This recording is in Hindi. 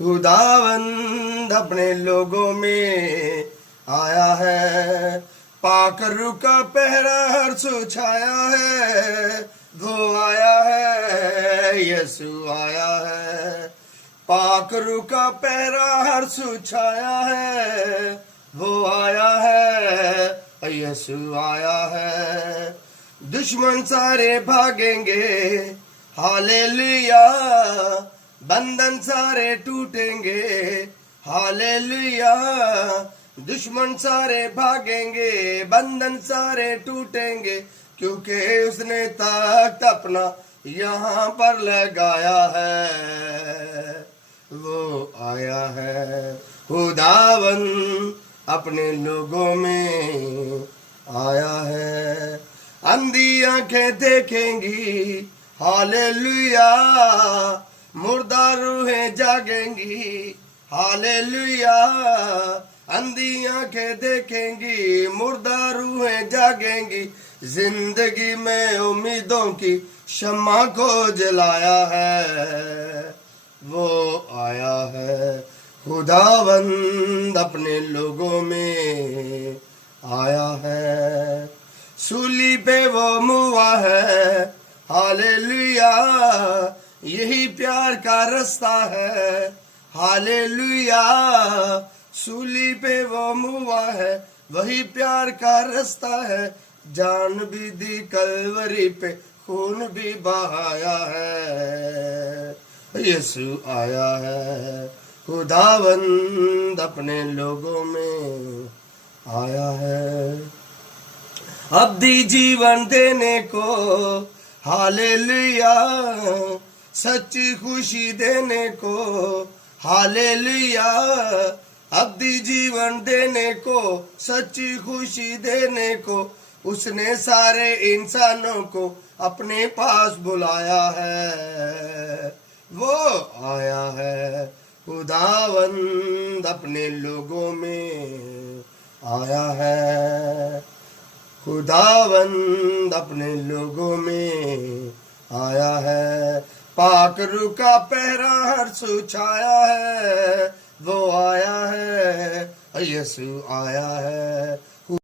खुदावंद अपने लोगों में आया है। पाक रूह का पहरा हर्ष छाया है, वो आया है, यीशु आया है। पाक रूह का पहरा हर्ष छाया है, वो आया है, यीशु आया है। दुश्मन सारे भागेंगे, हालेलुया। बंधन सारे टूटेंगे, हालेलुया। दुश्मन सारे भागेंगे, बंधन सारे टूटेंगे, क्योंकि उसने तख्त अपना यहाँ पर लगाया है, वो आया है। खुदावंद अपने लोगों में आया है। अंधी आंखें देखेंगी, हालेलुया। मुर्दा रूहें जागेंगी, हालेलुया। अंधी आंखें देखेंगी, मुर्दा रूहें जागेंगी। जिंदगी में उम्मीदों की शम्मा को जलाया है, वो आया है। खुदावंद अपने लोगों में आया है। सूली पे वो मुआ है, हालेलुया। यही प्यार का रास्ता है, हालेलुया। सूली पे वो मुआ है, वही प्यार का रास्ता है। जान भी दी कलवरी पे, खून भी बहाया है, यीशु आया है। खुदावंद अपने लोगों में आया है। अब्दी जीवन देने को, हालेलुया। सच्ची खुशी देने को, हालेलुया। अब्दी जीवन देने को, सच्ची खुशी देने को, उसने सारे इंसानों को अपने पास बुलाया है, वो आया है। खुदावंद अपने लोगों में आया है। खुदावंद अपने लोगों में आया है। पाक रूह का पहरा हर्ष छाया है, वो आया है, यीशु आया है।